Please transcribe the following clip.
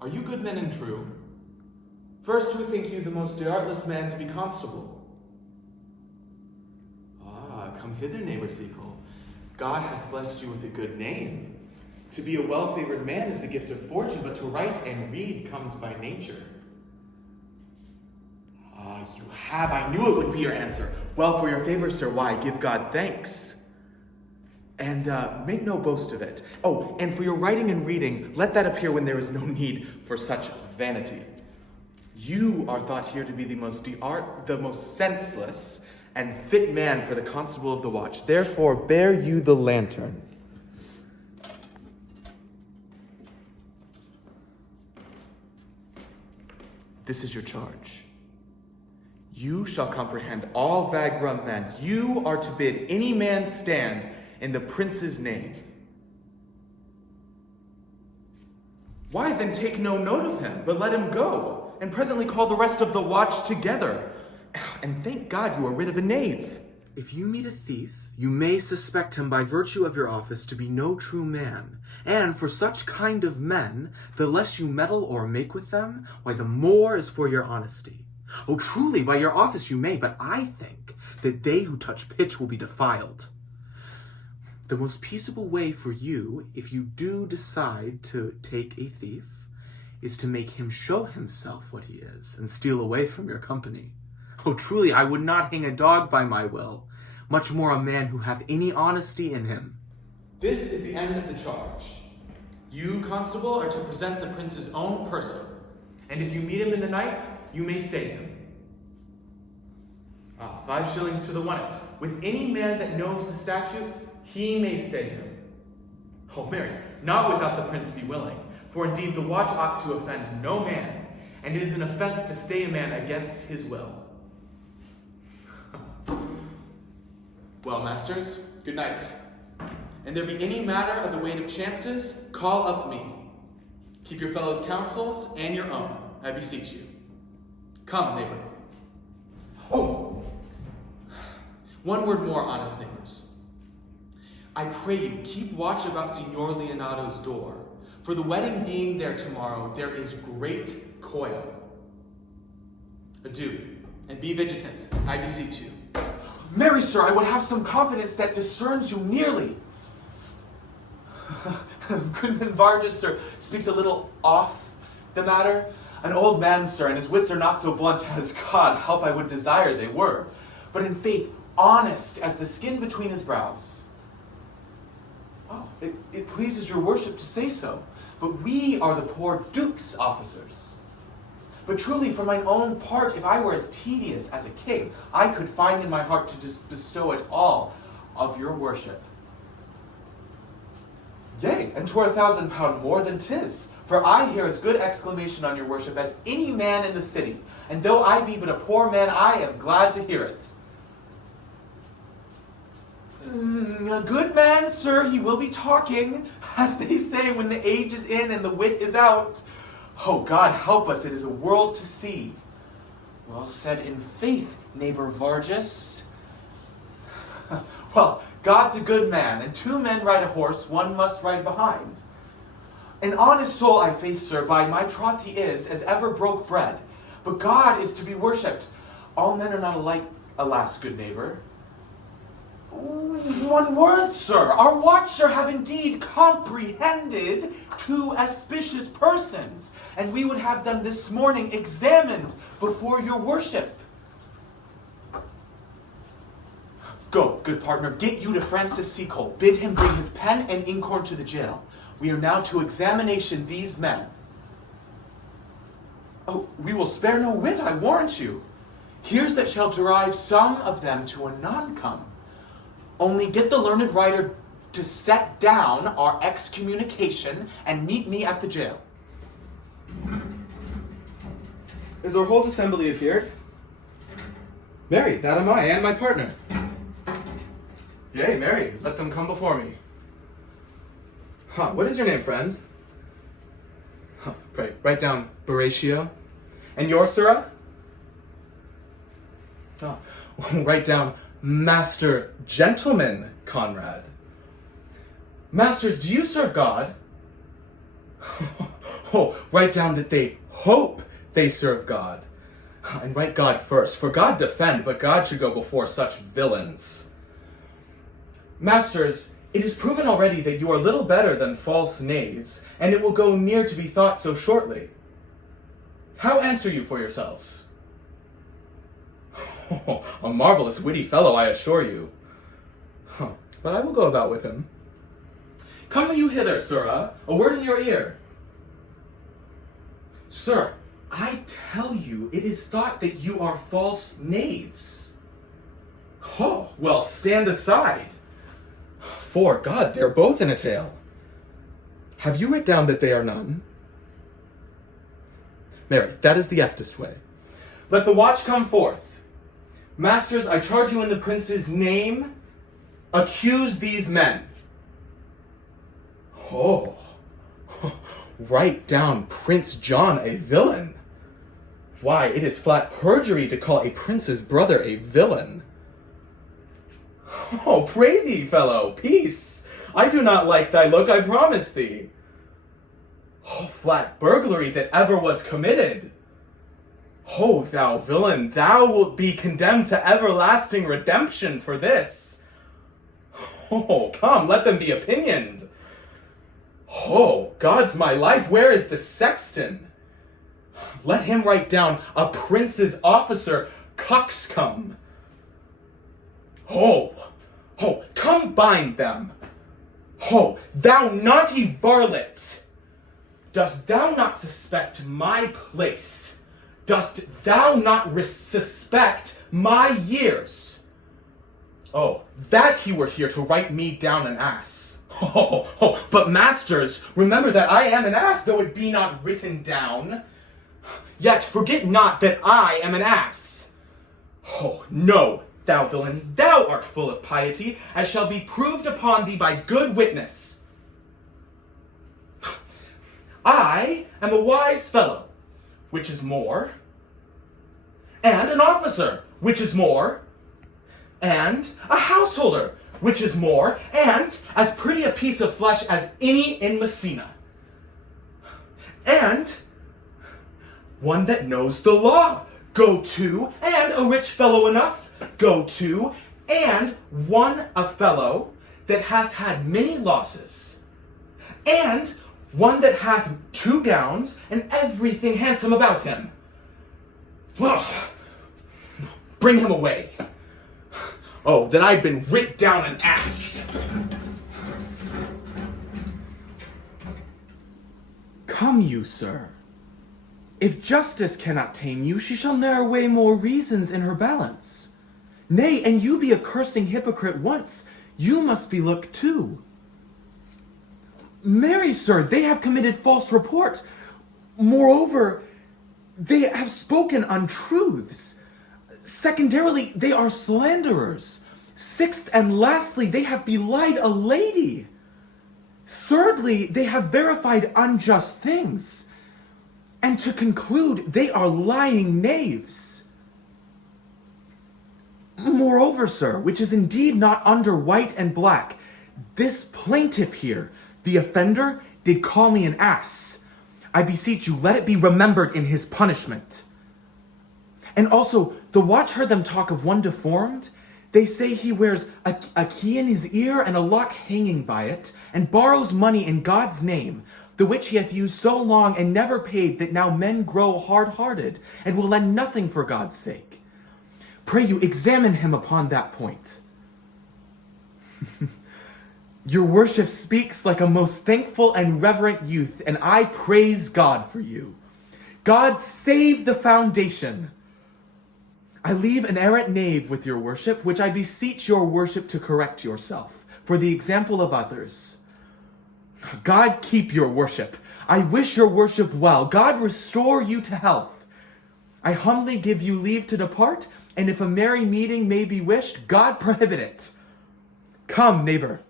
Are you good men and true? First, who think you the most artless man to be constable? Ah, come hither, neighbor Seagull. God hath blessed you with a good name. To be a well-favored man is the gift of fortune, but to write and read comes by nature. Ah, you have. I knew it would be your answer. Well, for your favor, sir, why, give God thanks. And make no boast of it. Oh, and for your writing and reading, let that appear when there is no need for such vanity. You are thought here to be the most senseless and fit man for the constable of the watch. Therefore, bear you the lantern. This is your charge. You shall comprehend all vagrom men. You are to bid any man stand in the prince's name. Why then take no note of him, but let him go, and presently call the rest of the watch together. And thank God you are rid of a knave. If you meet a thief, you may suspect him by virtue of your office to be no true man. And for such kind of men, the less you meddle or make with them, why the more is for your honesty. Oh, truly, by your office you may, but I think that they who touch pitch will be defiled. The most peaceable way for you, if you do decide to take a thief, is to make him show himself what he is and steal away from your company. Oh, truly, I would not hang a dog by my will, much more a man who hath any honesty in him. This is the end of the charge. You, constable, are to present the prince's own person, and if you meet him in the night, you may stay him. 5 shillings to the one-it. With any man that knows the statutes, he may stay him. Oh, marry, not without the prince be willing, for indeed the watch ought to offend no man, and it is an offense to stay a man against his will. Well, masters, good night. And there be any matter of the weight of chances, call up me. Keep your fellows' counsels and your own, I beseech you. Come, neighbor. Oh! One word more, honest neighbors. I pray you, keep watch about Signor Leonardo's door, for the wedding being there tomorrow, there is great coil. Adieu, and be vigilant, I beseech you. Marry, sir, I would have some confidence that discerns you nearly. Goodman Vargas, sir, speaks a little off the matter. An old man, sir, and his wits are not so blunt as God help I would desire they were, but in faith honest as the skin between his brows. Oh, it pleases your worship to say so, but we are the poor duke's officers. But truly, for mine own part, if I were as tedious as a king, I could find in my heart to just bestow it all of your worship. Yea, and 'twere 1,000 pound more than 'tis, for I hear as good exclamation on your worship as any man in the city, and though I be but a poor man, I am glad to hear it. A good man, sir, he will be talking, as they say when the age is in and the wit is out. Oh, God help us, it is a world to see. Well said in faith, neighbor Vargas. Well, God's a good man, and 2 men ride a horse, 1 must ride behind. An honest soul, I faith, sir, by my troth he is, as ever broke bread. But God is to be worshipped. All men are not alike, alas, good neighbor. 1 word, sir. Our watcher have indeed comprehended 2 auspicious persons, and we would have them this morning examined before your worship. Go, good partner, get you to Francis Seacole. Bid him bring his pen and inkhorn to the jail. We are now to examination these men. Oh, we will spare no wit, I warrant you. Here's that shall derive some of them to a non-come. Only get the learned writer to set down our excommunication and meet me at the jail. Is our whole assembly appeared? Marry, that am I, and my partner. Yea, marry, let them come before me. What is your name, friend? Pray, write down Horatio. And yours, sirrah? Write down Master Gentleman Conrad. Masters, do you serve God? Oh, write down that they hope they serve God. And write God first, for God defend, but God should go before such villains. Masters, it is proven already that you are little better than false knaves, and it will go near to be thought so shortly. How answer you for yourselves? Oh, a marvelous witty fellow, I assure you. But I will go about with him. Come you hither, sirrah, a word in your ear. Sir, I tell you, it is thought that you are false knaves. Oh, well, stand aside. For God, they're both in a tale. Have you writ down that they are none? Marry, that is the eftest way. Let the watch come forth. Masters, I charge you in the prince's name, accuse these men. Oh, write down Prince John a villain. Why, it is flat perjury to call a prince's brother a villain. Oh, pray thee, fellow, peace. I do not like thy look, I promise thee. Oh, flat burglary that ever was committed. Oh, thou villain, thou wilt be condemned to everlasting redemption for this. Oh, come, let them be opinioned. Oh, God's my life, where is the sexton? Let him write down a prince's officer, coxcomb. Oh, come bind them. Oh, thou naughty varlet, dost thou not suspect my place? Dost thou not suspect my years? Oh, that he were here to write me down an ass. But masters, remember that I am an ass, though it be not written down. Yet forget not that I am an ass. Oh, no, thou villain, thou art full of piety, as shall be proved upon thee by good witness. I am a wise fellow, which is more, and an officer, which is more, and a householder, which is more, and as pretty a piece of flesh as any in Messina. And one that knows the law, go to, and a rich fellow enough, go to, and one a fellow that hath had many losses, and one that hath 2 gowns, and everything handsome about him. Bring him away. Oh, that I'd been writ down an ass. Come you, sir. If justice cannot tame you, she shall ne'er weigh more reasons in her balance. Nay, and you be a cursing hypocrite once, you must be looked too. Marry, sir, they have committed false report. Moreover, they have spoken untruths. Secondarily, they are slanderers. Sixth and lastly, they have belied a lady. Thirdly, they have verified unjust things. And to conclude, they are lying knaves. Moreover, sir, which is indeed not under white and black, this plaintiff here, the offender, did call me an ass. I beseech you, let it be remembered in his punishment. And also, the watch heard them talk of one deformed. They say he wears a key in his ear and a lock hanging by it, and borrows money in God's name, the which he hath used so long and never paid, that now men grow hard-hearted, and will lend nothing for God's sake. Pray you, examine him upon that point. Your worship speaks like a most thankful and reverent youth, and I praise God for you. God save the foundation. I leave an errant knave with your worship, which I beseech your worship to correct yourself, for the example of others. God keep your worship. I wish your worship well. God restore you to health. I humbly give you leave to depart, and if a merry meeting may be wished, God prohibit it. Come, neighbor.